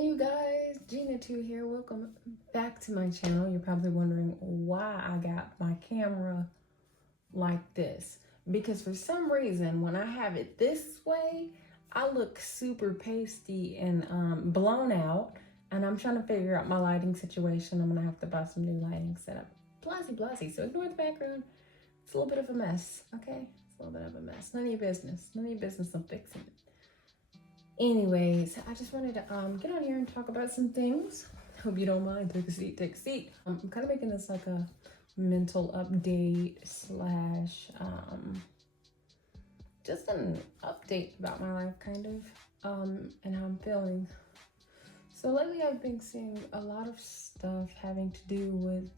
Hey you guys, Gina2 here. Welcome back to my channel. You're probably wondering why I got my camera like this. Because for some reason, when I have it this way, I look super pasty and blown out. And I'm trying to figure out my lighting situation. I'm gonna have to buy some new lighting setup. Blasey. So ignore the background. It's a little bit of a mess, okay? It's a little bit of a mess. None of your business. None of your business. I'm fixing it. Anyways, I just wanted to get on here and talk about some things. Hope you don't mind. Take a seat. I'm kind of making this like a mental update slash just an update about my life kind of and how I'm feeling. So lately I've been seeing a lot of stuff having to do with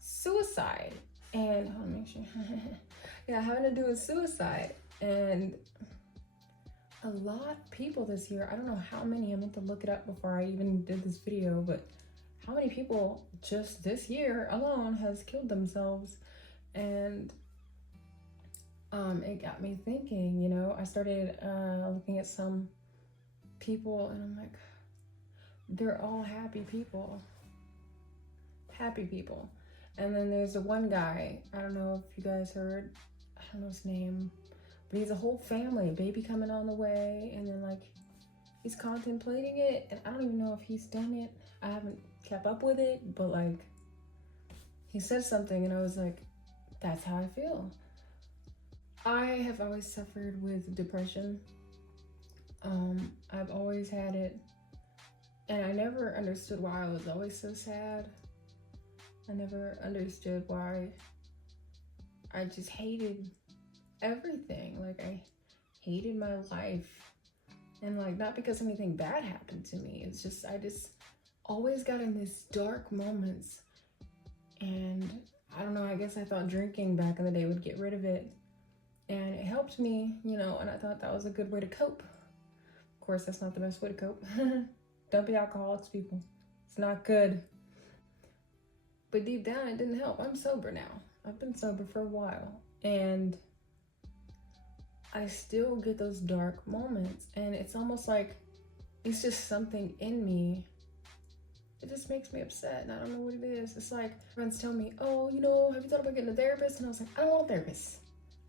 suicide and hold on, make sure yeah, having to do with suicide. And a lot of people this year, I don't know how many, I meant to look it up before I even did this video, but how many people just this year alone has killed themselves. And it got me thinking, you know, I started looking at some people and I'm like, they're all happy people. And then there's the one guy, I don't know if you guys heard, I don't know his name, but he's a whole family, baby coming on the way, and then like he's contemplating it, and I don't even know if he's done it. I haven't kept up with it, but like he said something and I was like, that's how I feel. I have always suffered with depression. I've always had it, and I never understood why I was always so sad. I never understood why I just hated everything. Like I hated my life, and like not because anything bad happened to me, it's just I just always got in these dark moments, and I don't know, I guess I thought drinking back in the day would get rid of it, and it helped me, you know, and I thought that was a good way to cope. Of course, that's not the best way to cope. Don't be alcoholics, people. It's not good. But deep down it didn't help. I'm sober now. I've been sober for a while, and I still get those dark moments, and it's almost like it's just something in me. It just makes me upset, and I don't know what it is. It's like friends tell me, oh, you know, have you thought about getting a therapist? And I was like, I don't want a therapist.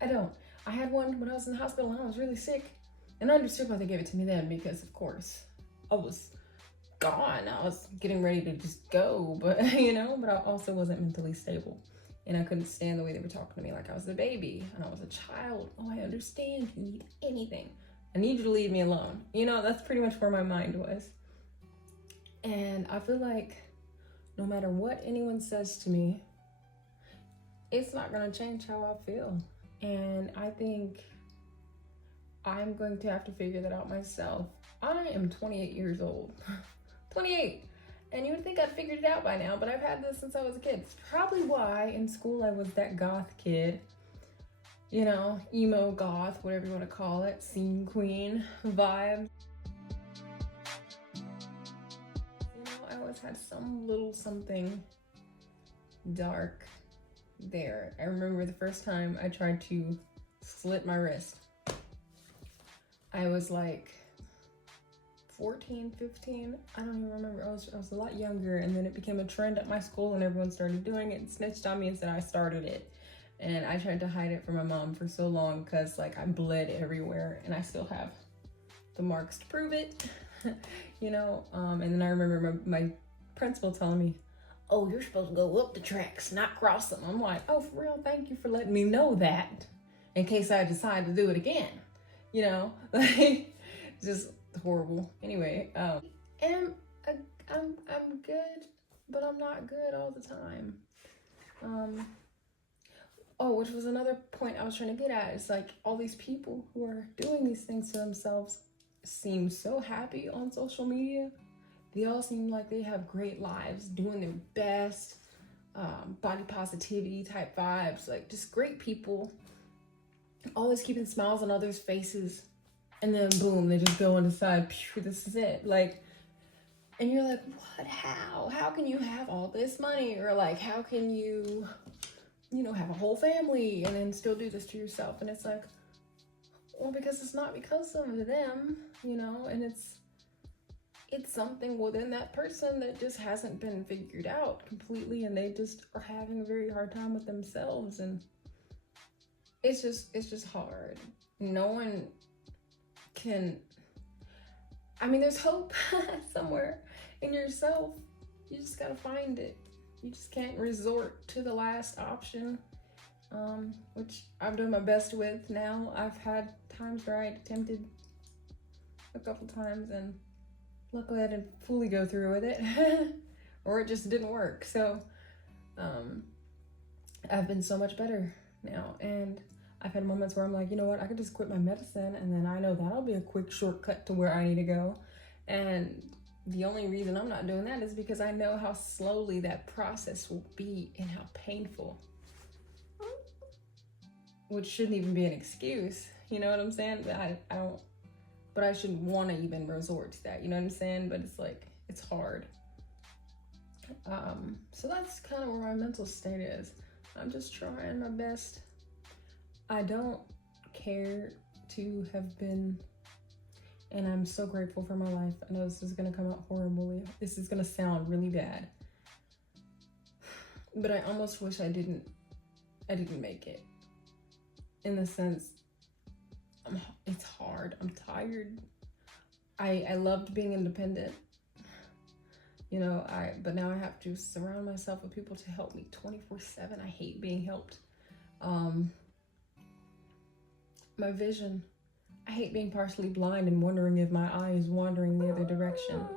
I don't. I had one when I was in the hospital and I was really sick, and I understood why they gave it to me then, because of course I was gone. I was getting ready to just go, but you know, but I also wasn't mentally stable. And I couldn't stand the way they were talking to me like I was a baby and I was a child. Oh, I understand. You need anything. I need you to leave me alone. You know, that's pretty much where my mind was. And I feel like no matter what anyone says to me, it's not going to change how I feel. And I think I'm going to have to figure that out myself. I am 28 years old. 28. And you would think I'd figured it out by now, but I've had this since I was a kid. It's probably why in school I was that goth kid. You know, emo goth, whatever you want to call it, scene queen vibe. You know, I always had some little something dark there. I remember the first time I tried to slit my wrist. I was like 14, 15, I don't even remember. I was a lot younger, and then it became a trend at my school and everyone started doing it and snitched on me and said I started it. And I tried to hide it from my mom for so long because like I bled everywhere, and I still have the marks to prove it. You know, and then I remember my principal telling me, oh, you're supposed to go up the tracks, not cross them. I'm like, oh, for real? Thank you for letting me know that in case I decide to do it again. You know, like just horrible. Anyway, I'm good, but I'm not good all the time. Oh, which was another point I was trying to get at. It's like all these people who are doing these things to themselves seem so happy on social media. They all seem like they have great lives, doing their best, body positivity type vibes, like just great people, always keeping smiles on others' faces. And then boom, they just go and decide, this is it. Like, and you're like, what, how can you have all this money? Or like, how can you, you know, have a whole family and then still do this to yourself? And it's like, well, because it's not because of them, you know, and it's it's something within that person that just hasn't been figured out completely, and they just are having a very hard time with themselves, and it's just hard. No one can, I mean, there's hope somewhere in yourself. You just gotta find it. You just can't resort to the last option, which I've done my best with now. I've had times where I attempted a couple times, and luckily I didn't fully go through with it, or it just didn't work. So I've been so much better now, and I've had moments where I'm like, you know what, I could just quit my medicine, and then I know that'll be a quick shortcut to where I need to go. And the only reason I'm not doing that is because I know how slowly that process will be and how painful, which shouldn't even be an excuse. You know what I'm saying? I don't, but I shouldn't want to even resort to that. You know what I'm saying? But it's like, it's hard. So that's kind of where my mental state is. I'm just trying my best. I don't care to have been, and I'm so grateful for my life. I know this is gonna come out horribly. This is gonna sound really bad, but I almost wish I didn't make it. In the sense, it's hard. I'm tired. I loved being independent, you know. But now I have to surround myself with people to help me 24/7. I hate being helped. My vision. I hate being partially blind and wondering if my eye is wandering the other direction.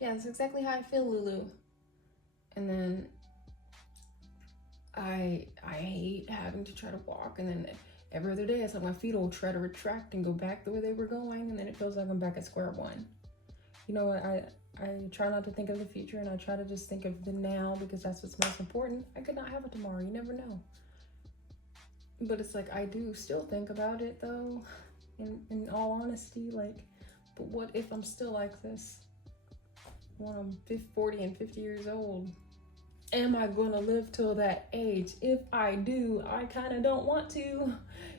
Yeah, that's exactly how I feel, Lulu. And then I hate having to try to walk, and then every other day it's like my feet will try to retract and go back the way they were going, and then it feels like I'm back at square one. You know, I try not to think of the future, and I try to just think of the now, because that's what's most important. I could not have it tomorrow, you never know. But it's like, I do still think about it though, in all honesty, like, but what if I'm still like this when I'm 40 and 50 years old? Am I gonna live till that age? If I do, I kind of don't want to.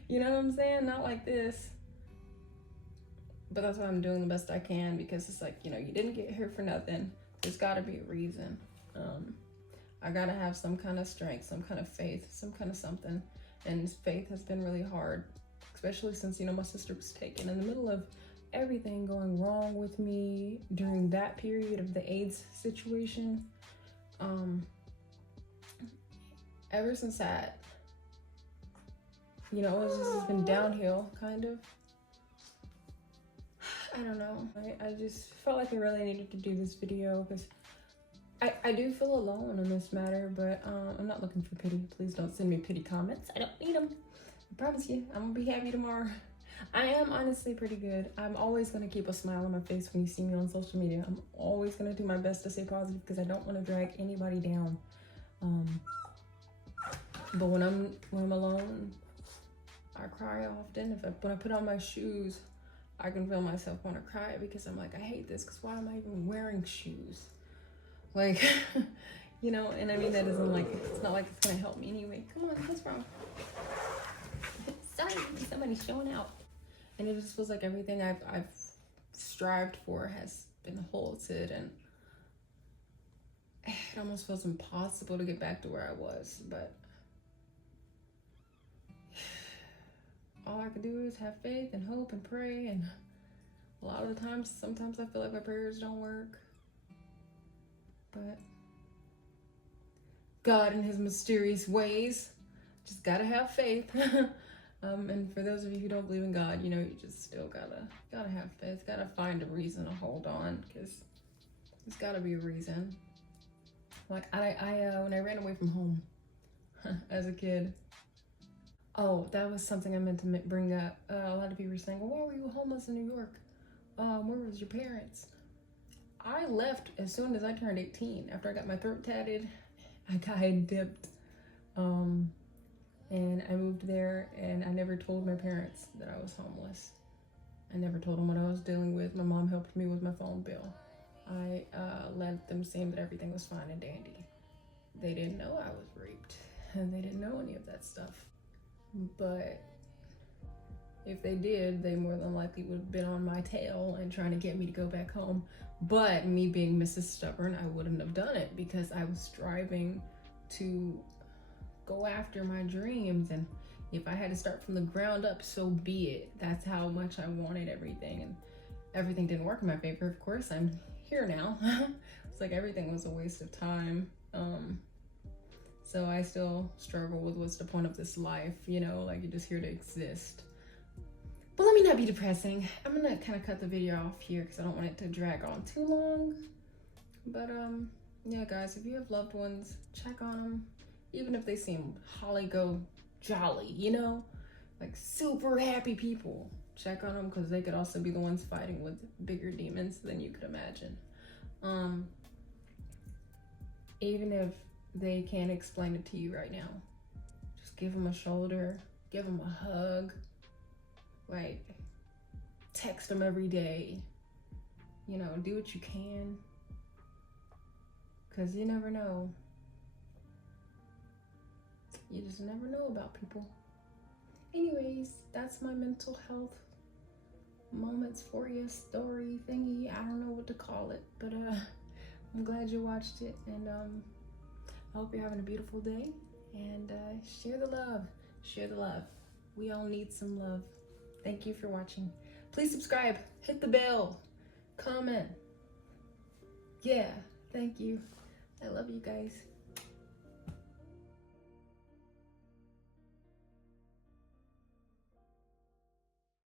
You know what I'm saying? Not like this. But that's why I'm doing the best I can, because it's like, you know, you didn't get here for nothing. There's gotta be a reason. I gotta have some kind of strength, some kind of faith, some kind of something. And faith has been really hard, especially since, you know, my sister was taken in the middle of everything going wrong with me during that period of the AIDS situation. Ever since that, you know, it's been downhill, kind of. I don't know. I just felt like I really needed to do this video, because I do feel alone in this matter, but I'm not looking for pity. Please don't send me pity comments. I don't need them. I promise you, I'm gonna be happy tomorrow. I am honestly pretty good. I'm always gonna keep a smile on my face when you see me on social media. I'm always gonna do my best to stay positive, because I don't want to drag anybody down. But when I'm alone, I cry often. When I put on my shoes, I can feel myself want to cry, because I'm like, I hate this, because why am I even wearing shoes? Like, you know, and I mean, that isn't like, it's not like it's gonna help me anyway. Come on, what's wrong? Sorry, somebody's showing out. And it just feels like everything I've strived for has been halted, and it almost feels impossible to get back to where I was. But all I can do is have faith and hope and pray, and a lot of the times, sometimes I feel like my prayers don't work. But God in his mysterious ways, just gotta have faith. And for those of you who don't believe in God, you know, you just still gotta have faith, gotta find a reason to hold on, because there's gotta be a reason. Like I when I ran away from home as a kid, oh, that was something I meant to bring up. A lot of people were saying, well, why were you homeless in New York? Where was your parents? I left as soon as I turned 18. After I got my throat tatted, I dipped. And I moved there, and I never told my parents that I was homeless. I never told them what I was dealing with. My mom helped me with my phone bill. I let them seem that everything was fine and dandy. They didn't know I was raped, and they didn't know any of that stuff. But If they did, they more than likely would have been on my tail and trying to get me to go back home. But me being Mrs. Stubborn, I wouldn't have done it because I was striving to go after my dreams. And if I had to start from the ground up, so be it. That's how much I wanted everything. And everything didn't work in my favor. Of course, I'm here now. It's like everything was a waste of time. So I still struggle with what's the point of this life, you know, like you're just here to exist. But let me not be depressing. I'm gonna kind of cut the video off here because I don't want it to drag on too long. But yeah, guys, if you have loved ones, check on them. Even if they seem holly-go-jolly, you know, like super happy people, check on them because they could also be the ones fighting with bigger demons than you could imagine. Even if they can't explain it to you right now, just give them a shoulder, give them a hug, like text them every day, you know, do what you can, because you never know. You just never know about people. Anyways, that's my mental health moments for you story thingy. I don't know what to call it, but I'm glad you watched it, and I hope you're having a beautiful day, and share the love. Share the love. We all need some love. Thank you for watching. Please subscribe, hit the bell, comment. Yeah, thank you. I love you guys.